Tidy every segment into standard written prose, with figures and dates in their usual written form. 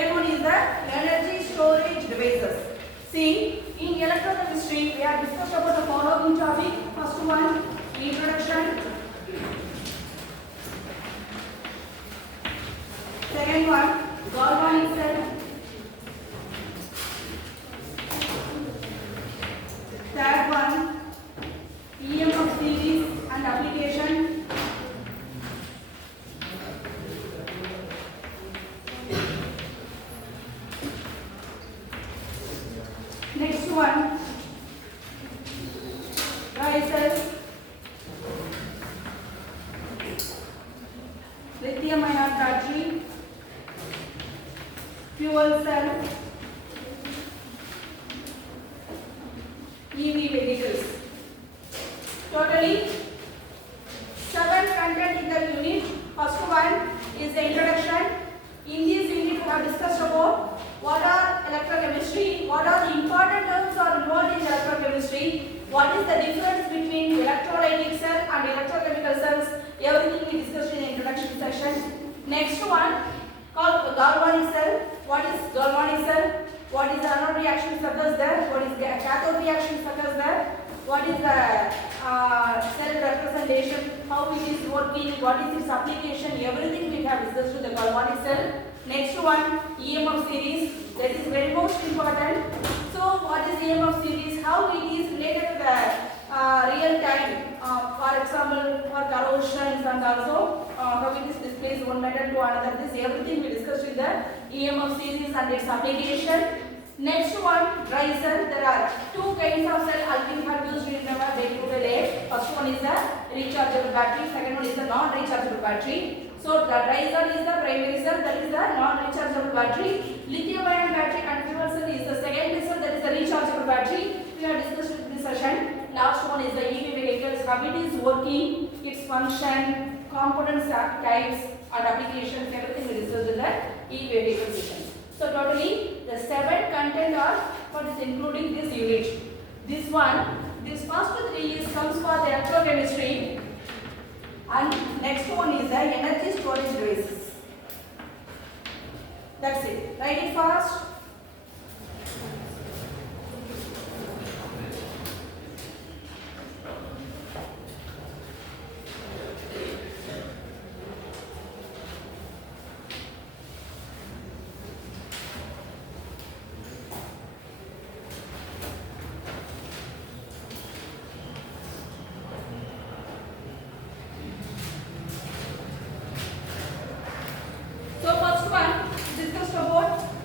Second one is the energy storage devices. See, in electrochemistry, we have discussed about the following topic. First one, introduction. Second one, Galvanic cell. Third one, EMF series and application. Next one, dry cells, lithium ion battery, fuel cell, EV vehicles. Totally 7 content in the unit. First one is the introduction. In this unit, we have discussed about what are electrochemistry, what are the important terms are involved in electrochemistry, what is the difference between electrolytic cell and electrochemical cells. Everything we discussed in the introduction section. Next one called galvanic cell. What is galvanic cell? What is the anode reaction occurs there? What is the cathode reaction occurs there? What is the cell representation? How it is working? What is its application? Everything we have discussed with the galvanic cell. Next one, EMF series. That is very most important. So, what is EMF series? How it is related to the real time? For example, for corrosions and also how it is displaced one metal to another. This everything we discussed in the EMF series and its application. Next one, dry cell. There are two kinds of cell we have used in our day-to-day life. First one is the rechargeable battery. Second one is the non-rechargeable battery. So the dry cell is the primary cell, that is the non-rechargeable battery. Lithium-ion battery and fuel cell is the secondary cell, that is the rechargeable battery. We have discussed in this session. Last one is the EV vehicles, how it is working, its function, components, types, and applications. Everything we discussed in the EV vehicle session. So totally the 7 content are what is including this unit. This first 3 is comes for the electrochemistry, and next one is the energy storage devices. That's it. Write it fast.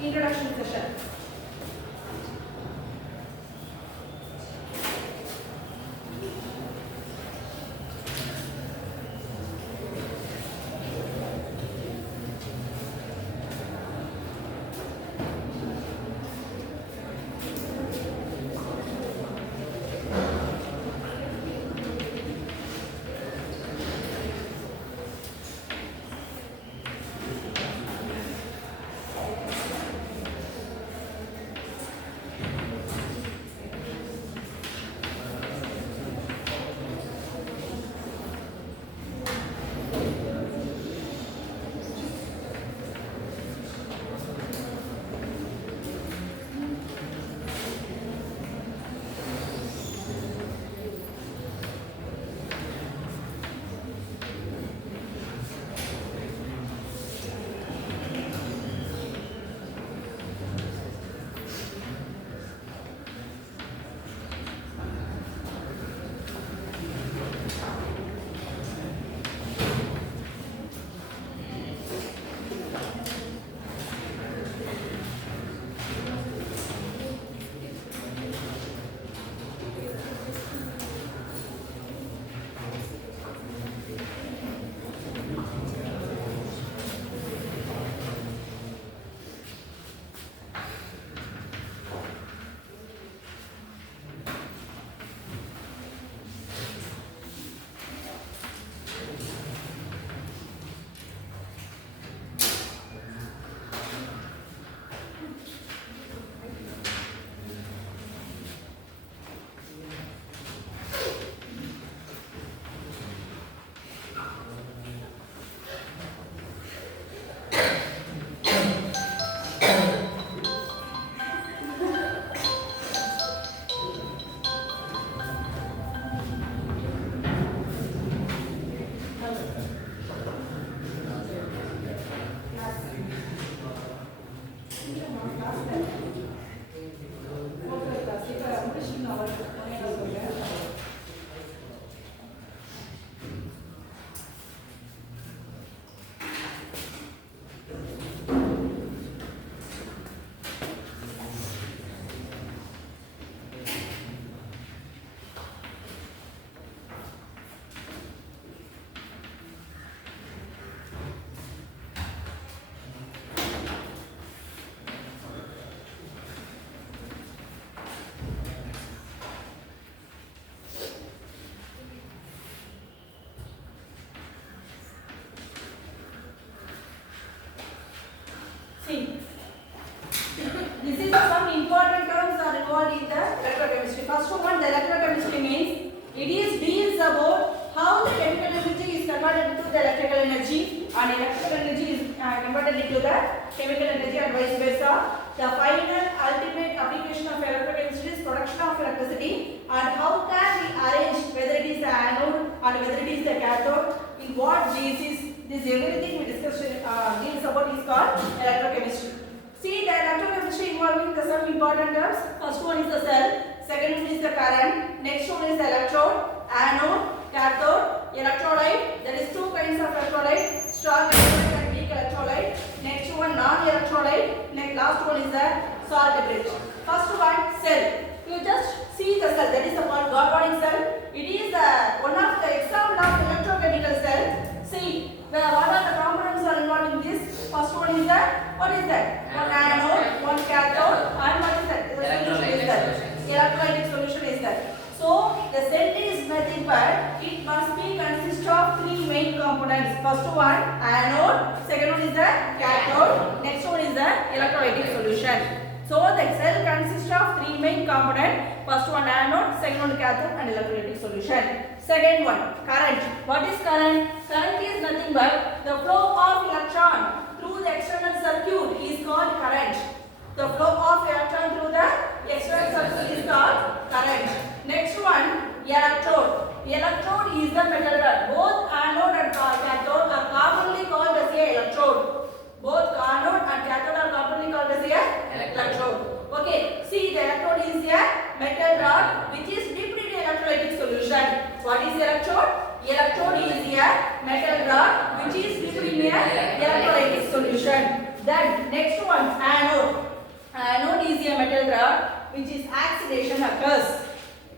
Introduction session. See, this is some important terms are involved in the electrochemistry. First one, the electrochemistry means it is deals about how the chemical energy is converted into the electrical energy and electrical energy is converted into the chemical energy and vice versa. The final ultimate application of electrochemistry is production of electricity and how can we arrange whether it is the anode and whether it is the cathode, in what gases. This everything we discussed deals about is called electrochemistry. See, the electrochemistry involving the some important terms. First one is the cell, second one is the current, next one is the electrode, anode, cathode, electrolyte. There is two kinds of electrolyte, strong electrolyte and weak electrolyte. Next one non-electrolyte. Next last one is the salt bridge. First one, cell. You just see the cell. That is called galvanic cell. It is one of the example of electrochemical cell. See, what are the components are involved in this? First one is that, what is that? One anode, one cathode, and what is that? The solution is that. Electrolytic solution is that. So, the cell is nothing but it must be consist of three main components. First one, anode, second one is the cathode, next one is the electrolytic solution. So, the cell consists of three main components. First one anode, second one cathode and electrolytic solution. Second one, current. What is current? Current is nothing but the flow of electron through the external circuit is called current. The flow of electron through the external circuit is called current. Next one, electrode. Electrode is the metal rod. Both anode and cathode are commonly called as a electrode. Both anode and cathode are commonly called as a electrode. Okay, see, the electrode is a metal rod which is dipped in electrolytic solution. What is electrode? Electrode is a metal rod which is dipped in a electrolytic solution. Then next one, anode. Anode is a metal rod which is oxidation occurs.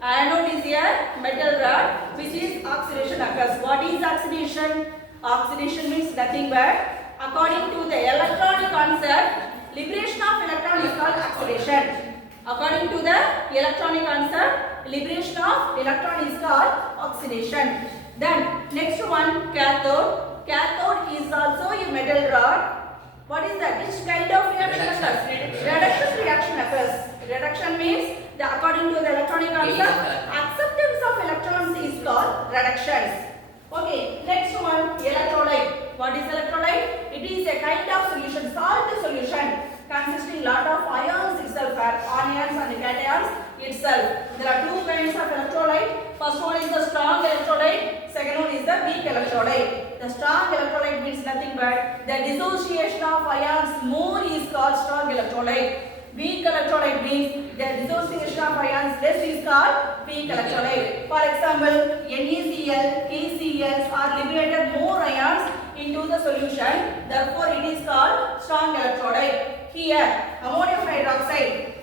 Anode is a metal rod which is oxidation occurs. What is oxidation? Oxidation means nothing but according to the electronic concept, liberation of electron is called oxidation. According to the electronic concept, liberation of electron is called oxidation. Then next one, cathode. Cathode is also a metal rod. What is that? Which kind of reaction occurs? Reduction reaction occurs. Reduction means according to the electronic concept, acceptance of electrons is called reductions. Okay, next one, electrolyte. What is electrolyte? It is a kind of solution, salt solution consisting lot of ions itself, anions and cations itself. There are two kinds of electrolyte. First one is the strong electrolyte, second one is the weak electrolyte. The strong electrolyte means nothing but the dissociation of ions more is called strong electrolyte. Weak electrolyte means the dissociation of ions less is called weak electrolyte. For example, NaCl, KCl are liberated more ions into the solution, therefore it is called strong electrolyte. Here, ammonium hydroxide,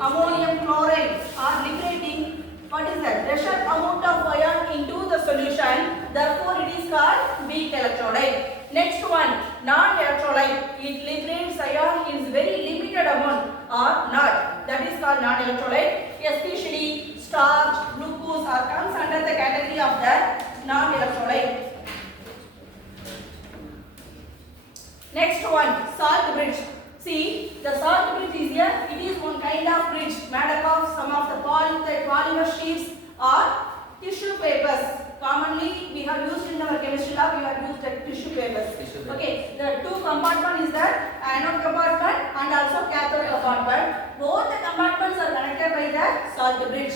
ammonium chloride are liberating, what is that? Lesser amount of ion into the solution, therefore it is called weak electrolyte. Next one, non-electrolyte. It liberates ion in very limited amount or not. That is called non-electrolyte. Especially starch, glucose are comes under the category of the non-electrolyte. Next one, salt bridge. See, the salt bridge is here. It is one kind of bridge made up of some of the polymer sheets or tissue papers. Commonly, we have used in our chemistry lab, we have used tissue papers. Okay, the two compartment is that anode compartment and also cathode compartment. Both the compartments are connected by the salt bridge.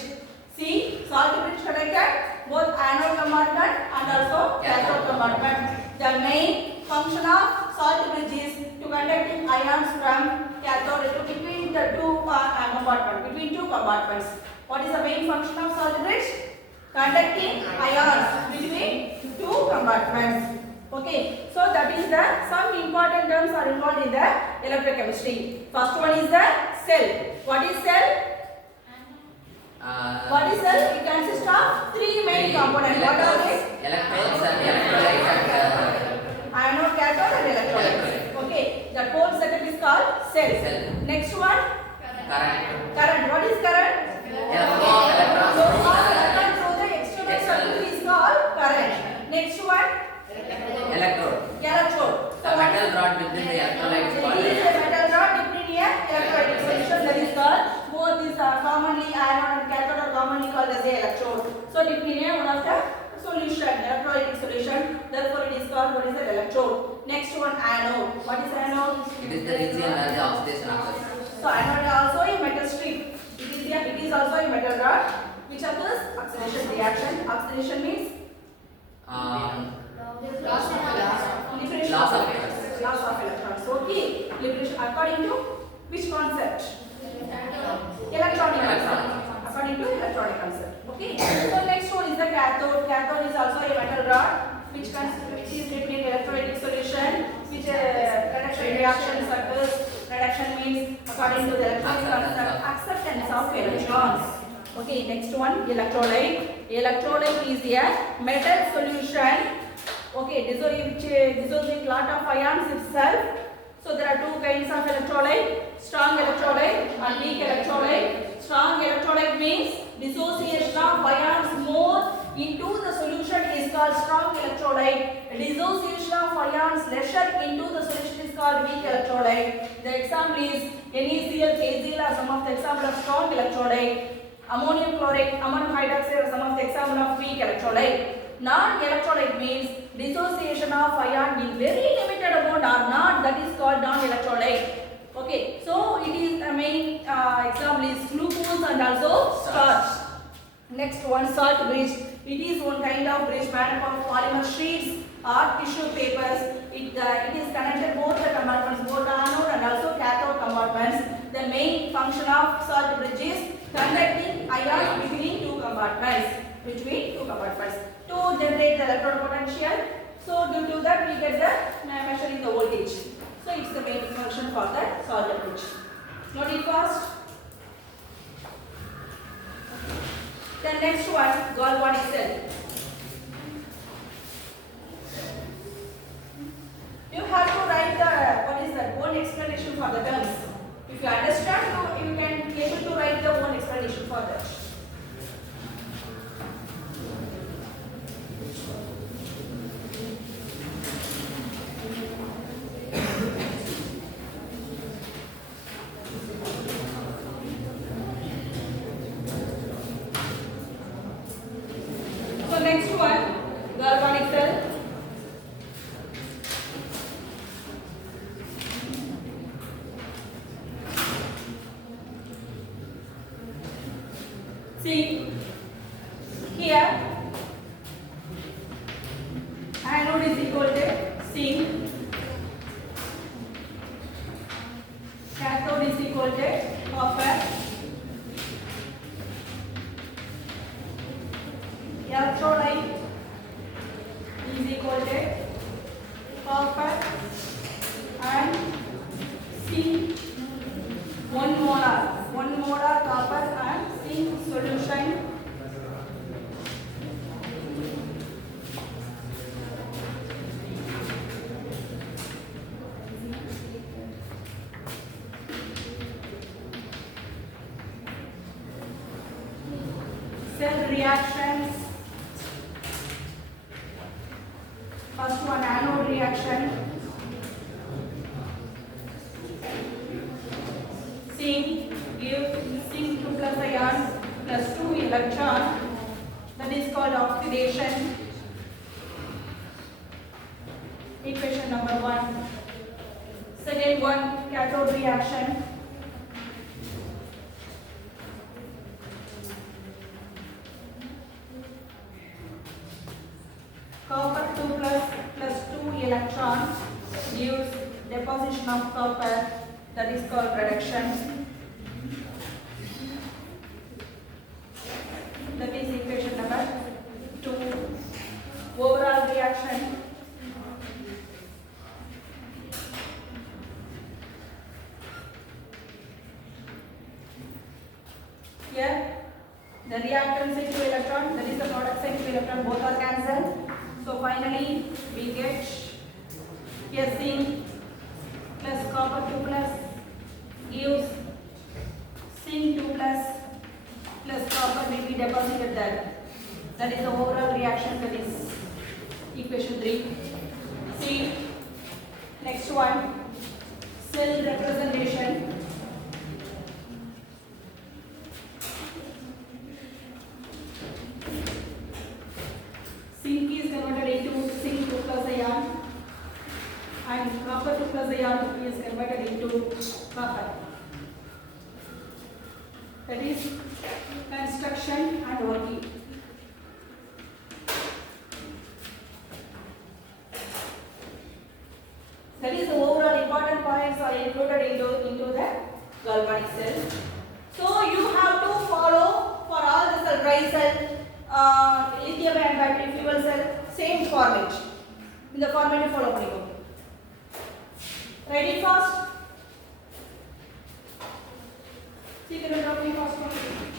See, salt bridge connected both anode compartment and also cathode compartment. The main function of salt bridge is to conducting ions from cathode compartment, between two compartments. What is the main function of salt bridge? Conducting ions between two compartments. Okay, so that is the some important terms are involved in the electrochemistry. First one is the cell. What is cell? What is cell? It consists of three main components. What are they? Electrons and electrolytes and Anode, cathode and electrolytes. Okay, that whole setup is called cell. Next one? Current. What is current? electrons. So electron through the external circuit is called current. Next one? Electrode. So A metal rod between the electrolytes is called it is a metal rod dipped in a electrolytic solution, that is called, both these are commonly anode and cathode are commonly called as a electrode. So dipped in a one of the solution, electrolytic solution, therefore it is called what is an electrode. Next one, anode. What is anode? It is the region where the oxidation occurs. So anode is also a metal strip. It is also a metal rod which occurs oxidation reaction. Oxidation means liberation Loss of electrons. Loss of electrons. Okay. Liberation according to which concept? Electronic concept. According to electronic concept. Okay. So next one is the cathode. Cathode is also a metal rod which is dipped in electrolytic solution, which reduction reaction occurs. Reduction means according to the electronic concept, acceptance of electrons. Okay. Next one, electrolyte. Electrolyte is a metal solution. Okay, dissolving lot of ions itself. So there are two kinds of electrolyte, strong electrolyte and weak electrolyte. Strong electrolyte means dissociation of ions more into the solution is called strong electrolyte. Dissociation of ions lesser into the solution is called weak electrolyte. The example is NaCl, KCl are some of the example of strong electrolyte. Ammonium chloride, ammonium hydroxide are some of the example of weak electrolyte. Non-electrolyte means dissociation of ion in very limited amount or not, that is called non-electrolyte. Okay, so it is the main example is glucose and also starch. Next one, salt bridge. It is one kind of bridge made up of polymer sheets or tissue papers. It is connected both the compartments, both anode and also cathode compartments. The main function of salt bridge is conducting ions between two compartments. To generate the electrode potential. So due to that we get the measuring the voltage. So it's the main function for the salt bridge. Note it fast. The next one, galvanic cell. You have to write the own explanation for the terms. If you understand, you can be able to write the own explanation for that. So next one, galvanic cell. See, here anode is equal to zinc, cathode is equal to copper, electrolyte is equal to copper and zinc, 1 molar copper and zinc solution. Cell reactions. First one, anode reaction. Zinc gives zinc 2 plus ion plus 2 electron. That is called oxidation. Equation number 1. Second one, cathode reaction. Copper 2 plus 2 electron gives deposition of copper, that is called reduction. here. The reactants into electron, that is the product side to electron, both are cancelled. So finally we get here zinc plus copper 2 plus gives zinc 2 plus copper will be deposited there. That is the overall reaction, that is equation 3. See, next one, cell representation. Zinc is converted into zinc 2 plus ion and copper 2 plus ion is converted into copper. That is construction and working. That is the overall important points are included into the galvanic cell. So you have to follow for all the cell, dry cell, lithium and battery fuel cell, same format. In the format you follow பண்ணிக்கோ. Ready fast? சீக்கிரம் drop பண்ணி fast பண்ணுங்க.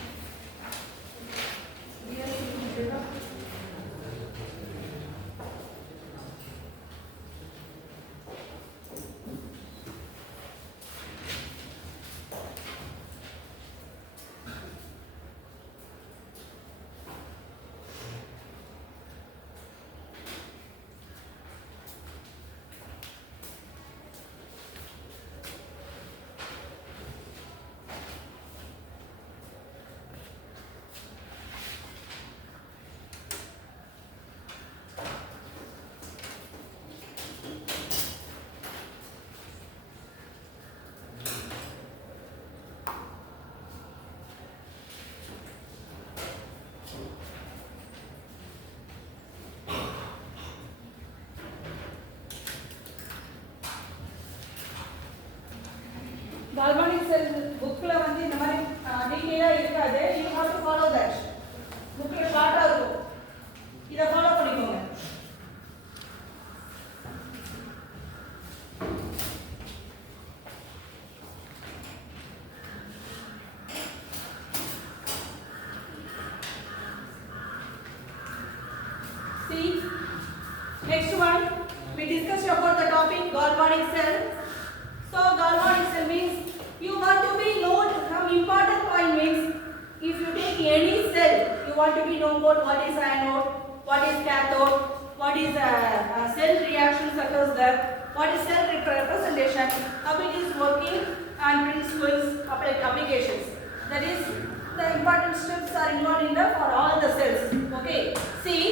Galvanic cell bookல வந்து இந்த மாதிரி டீடைலா இருக்காது. You have to follow that. bookல ஷார்ட்டா இருக்கும். இத ஃபாலோ பண்ணிக்கோங்க. See, next one we discussed about the topic galvanic cell. So galvanic cell means you want to be known some important point means if you take any cell you want to be known about what is anode, what is cathode, what is cell reactions occurs there, what is cell representation, how it is working and principles applications. That is the important steps are involved in the for all the cells. Okay, see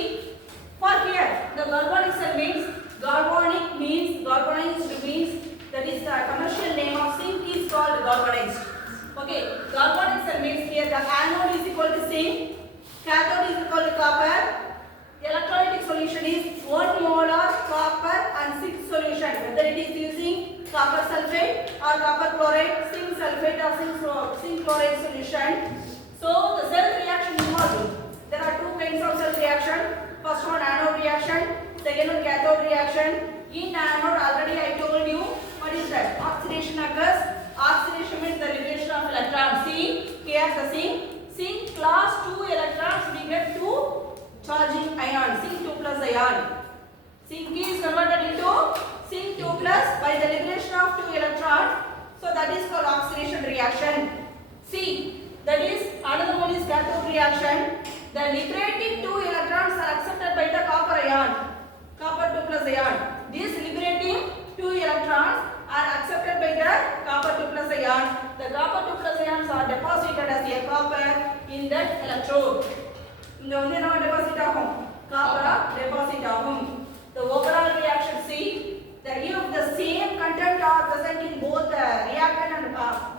for here the galvanic cell means galvanized means that is the commercial name of zinc is called galvanized. Okay, galvanic cell means here the anode is equal to zinc, cathode is equal to copper, electrolytic solution is 1 molar copper and 6 solution, whether it is using copper sulfate or copper chloride, zinc sulfate or zinc chloride solution. So the cell reaction involved, there are two kinds of cell reaction. First one anode reaction, second one cathode reaction. In anode already I told you what is that? Oxidation occurs. Oxidation means the liberation of electrons. See, here the zinc class 2 electrons we get 2 charging ion, zinc 2 plus ion. Zinc is converted into zinc 2 plus by the liberation of 2 electrons. So that is called oxidation reaction. See, that is another one is cathode reaction. The liberating 2 electrons are accepted by the copper ion, copper 2 plus ion. These liberating 2 electrons are accepted by the copper 2 plus ion. The copper 2 plus ions are deposited as a copper in that electrode. இங்க வந்து என்ன deposit ஆகும்? Copper deposit ஆகும். The overall reaction, see, the if the same content are present in both the reactant and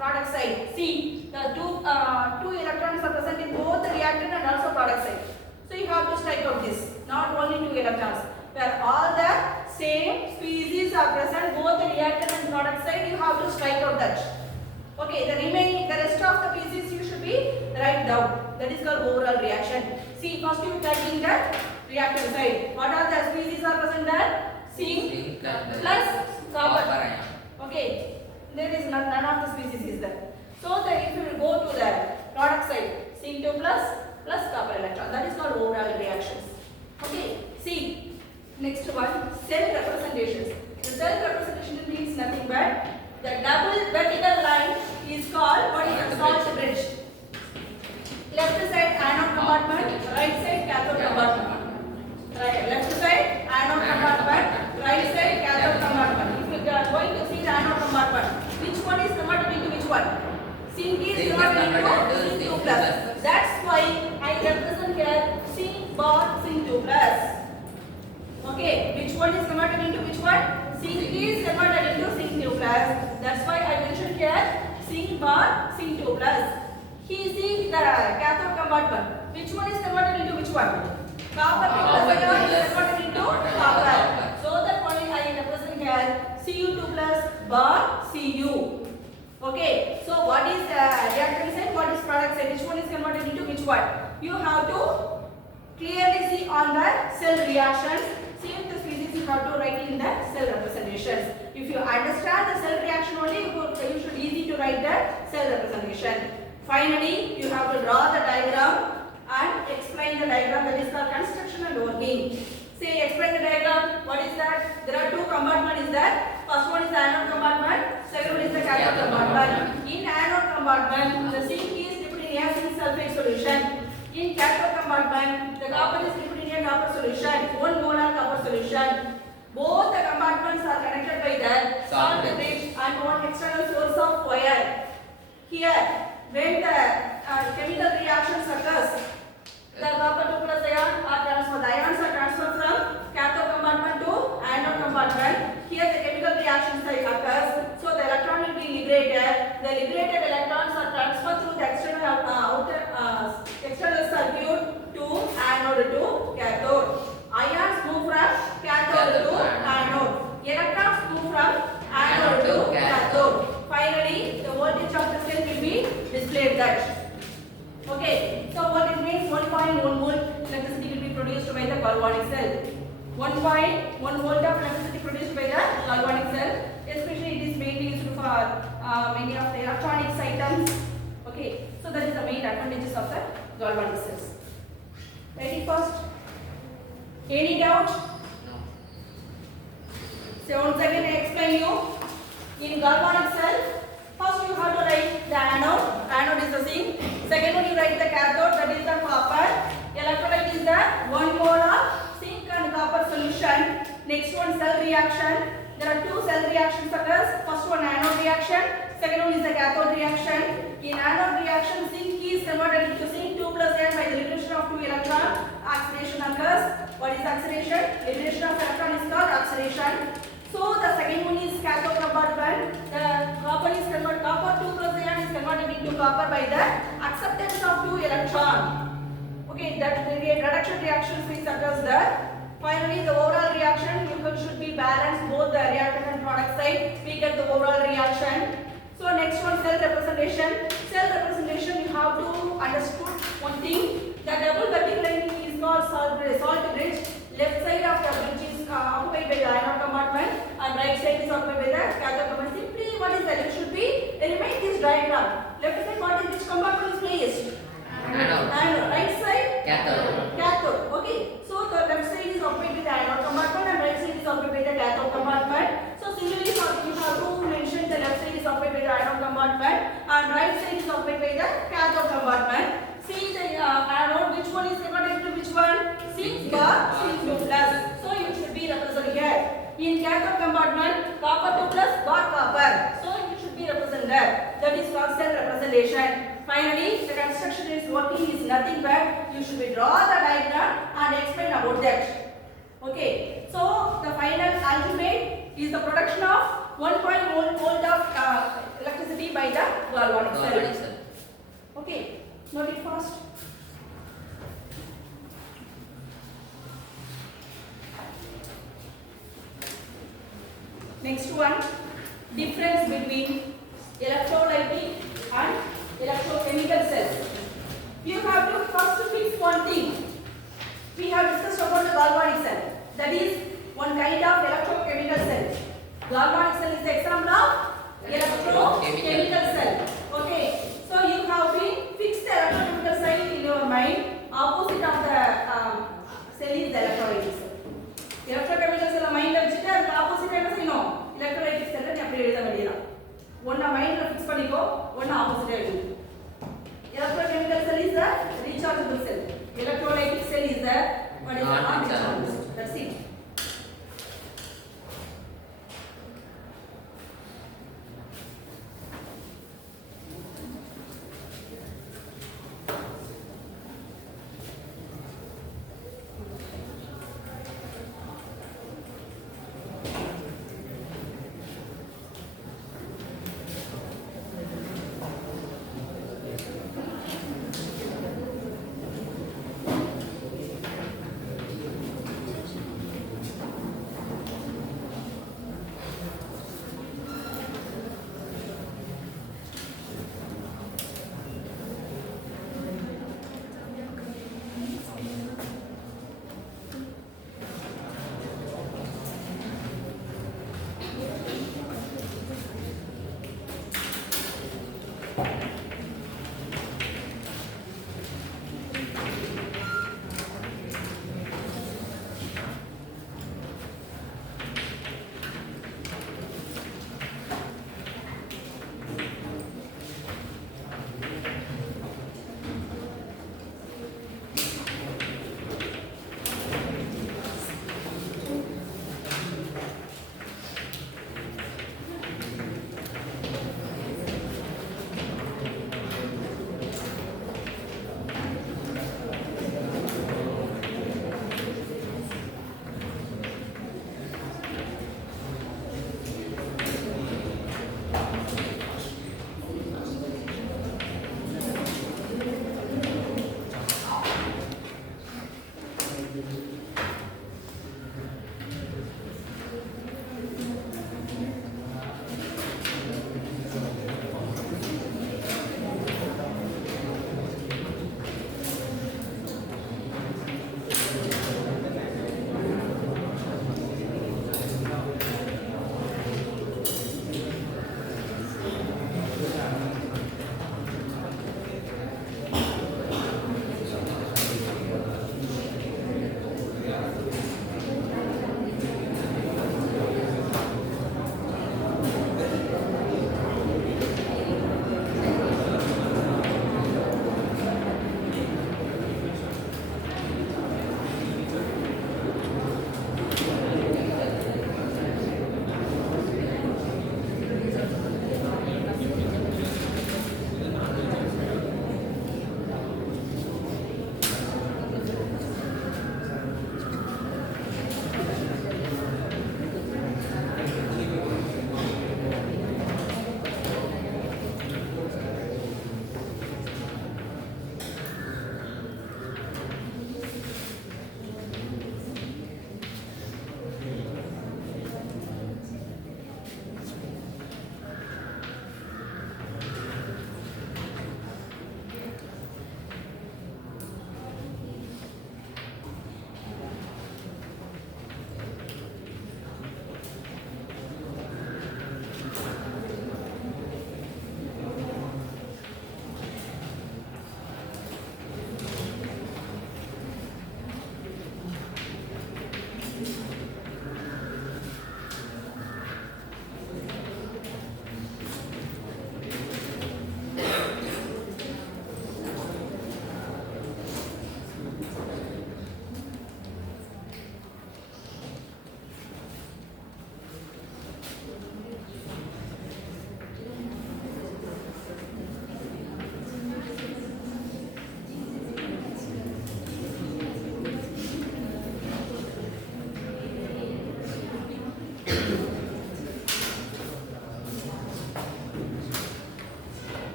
product side. See, the two electrons are present in both the reactant and also product side. So you have to strike out this, not only 2 electrons. Where all the same species are present, both the reactant and product side, you have to strike out that. Okay, the rest of the pieces you should be write down. That is called overall reaction. See, first you taking the reactant side. What are the species are present there? Zinc plus copper. Okay, there is none of the species is there. So if you go to the product side, zinc is Zinc is converted converted into to Zinc2 Zinc2 plus. plus. That's why I represent here zinc bar Zinc2 plus. Okay, which one is converted into which one? Zinc is converted into Zinc2 plus. That's why I mentioned here zinc bar Zinc2 plus. He is the cathode compartment. Which one is converted into which one? Copper plus ion is converted into copper. So that point I represent here Cu2 plus bar Cu. Okay, so what is reactant side? What is product side? Which one is converted into which one? You have to clearly see on the cell reactions. See if the physics you have to write in the cell representations. If you understand the cell reaction only, you should easy to write the cell representation. Finally, you have to draw the diagram and explain the diagram, that is called construction and working. Say, explain the diagram. What is that? There are two compartments. Is that? First one is the anode compartment. Second one is the cathode compartment. In anode compartment, the zinc is dipped in a zinc sulfate solution. In cathode compartment, the copper is dipped in a copper solution. 1 molar copper solution. Both the compartments are connected by the salt bridge and one external source of wire. Here, when the chemical reactions occurs, the copper 2 plus ion are transferred. The ions are transferred from cathode compartment to anode compartment. Here the chemical reaction occurs. So the electron will be liberated. The liberated electrons are transferred through the external circuit to anode to cathode. Ions move from cathode to anode. Electrons move from anode to cathode. Finally, the voltage of the cell will be displayed that. Okay, so voltage means 1.1 volt electricity will be produced by the galvanic cell. 1.1 volt of electricity produced by the galvanic cell. Especially it is mainly used for many of the electronics items. Okay, so that is the main advantages of the galvanic cells. Ready first? Any doubt? No. So once again I explain you. In galvanic cell, first you have to write the anode. Anode is the zinc. Second one you write the cathode, that is the copper. Electrolyte is the 1 molar zinc and copper solution. Next one cell reaction. There are two cell reactions occurs. First one anode reaction. Second one is the cathode reaction. In anode reaction, zinc is converted into zinc 2 plus ion by the liberation of 2 electrons. Oxidation occurs. What is oxidation? Liberation of electron is called oxidation. So the second one is cathode compartment. The copper is converted. Copper 2 plus ion is converted into copper by the acceptance of 2 electron. Okay, that the reduction reaction phase occurs there. Finally, the overall reaction should be balanced, both the reactant and product side. We get the overall reaction. So next one, cell representation. Cell representation, you have to understood one thing. The double vertical line is called salt bridge. Left side of the bridge is occupied by the anode compartment and right side is occupied by the cathode compartment. Simply, what is that? It should be remain this diagram. Left side, what is which compartment is placed? Anode. Anode. Right side? Cathode. Cathode. Okay. So the left side is occupied by the anode compartment and right side is occupied by the cathode compartment. So similarly, you have to mention the left side is occupied by the anode compartment and right side is occupied by the cathode compartment. See the anode, which one is converted to which one? Zinc bar, Zinc2 plus. So you should be represented here. In cathode compartment, copper 2 plus bar copper. So you should be represented there. That is called cell representation. Finally, the construction is working is nothing but you should be draw the diagram and explain about that. Okay. So the final ultimate is the production of 1.1 volt of electricity by the galvanic cell. Okay. Note it fast. Next one, difference between electrolytic and electrochemical cells. You have to first fix one thing. We have discussed about the galvanic cell. That is one kind of electrochemical cell. Galvanic cell is the example of electrochemical cell. Okay. So you have to fix the electrochemical cell in your mind. Opposite of the cell is the electrolytic cell. Electrochemical cell mind வச்சிட்டு அதுக்கு opposite என்ன செய்யணும்? Electrolytic cell நீ அப்படியே எழுத வேண்டியதுதான். ஒண்ணா மைண்ட்ல ஃபிக்ஸ் பண்ணிக்கோ, ஒண்ணா ஆப்போசிட்டா எழுது. Electrochemical cell is the rechargeable cell. Electrolytic cell is the what is the non-rechargeable cell. That's it.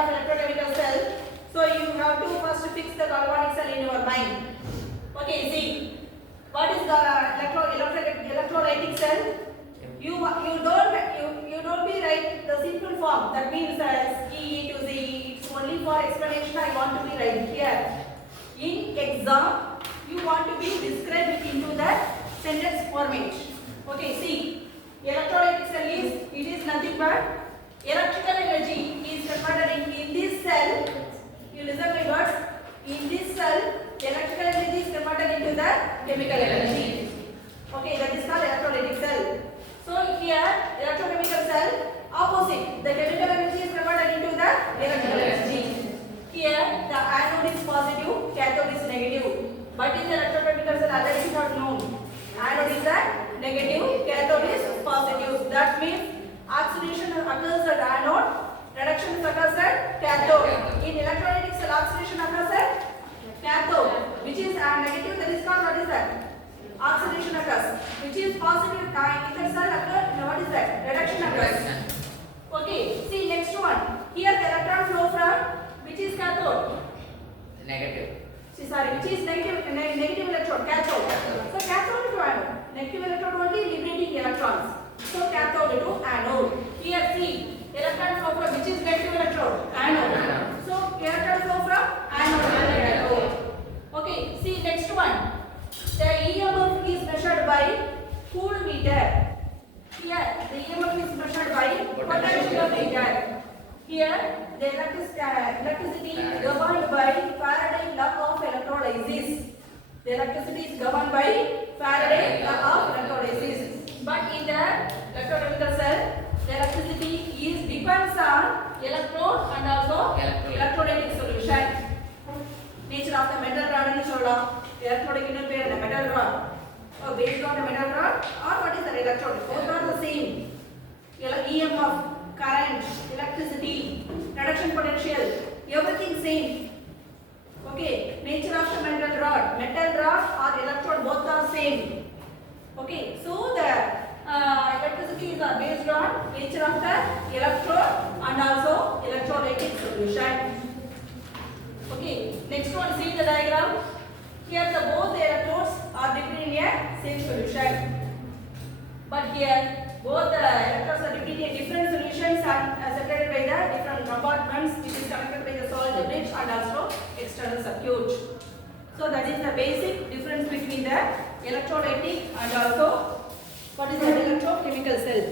of electrochemical cell. So you have to first fix the galvanic cell in your mind. Okay, see, what is the electrolytic cell? You don't be write the simple form. That means E to Z. It's only for explanation. I want to be right here. In exam, you want to be described into the sentence format. Okay, see, electrolytic cell is nothing but electrical energy is converted in this cell. You listen my words. In this cell, electrical energy is converted into the chemical energy. Okay, that is called electrolytic cell. So here, electrochemical cell, opposite. The chemical energy is converted into the electrical energy. Here, the anode is positive, cathode is negative. But in the electrochemical cell, already is not known. Anode is the negative, cathode is positive. That means oxidation occurs at anode, reduction occurs at cathode. In electrolytic cell, oxidation occurs at cathode, which is negative. That is called, what is that? Oxidation occurs. Which is positive. In that cell occurs, what is that? Reduction occurs. Okay. See next one. Here the electron flow from which is cathode? Negative. See, sorry, which is negative electrode? Cathode. So cathode to anode. Negative electrode only liberating electrons. So cathode to anode. Here see, electron flow from which is negative electrode? Anode. So electron flow from anode to cathode. Okay. See next one. The EMF is measured by Coulomb meter. Here the EMF is measured by potentiometer. Here the electricity governed by Faraday law of electrolysis. The electricity is governed by Faraday law of electrolysis. But in the electrochemical cell, the electricity depends on electrode and also electrolytic solution. Nature of the metal rod is electrodic metal rod. Based on the metal rod, or what is the electrode? Both are the same. EMF, current, electricity, reduction potential, everything same. Okay, nature of the metal rod or electrode, both are same. Okay, so the electricity is based on nature of the electrode and also electrolytic solution. Okay, next one, see the diagram. Here both the electrodes are dipped in a same solution. But here both the electrodes are dipped in a different solutions and separated by the different compartments, which is connected by the solid bridge and also external circuit. So that is the basic difference between the electrolytic and also what is the electrochemical cell.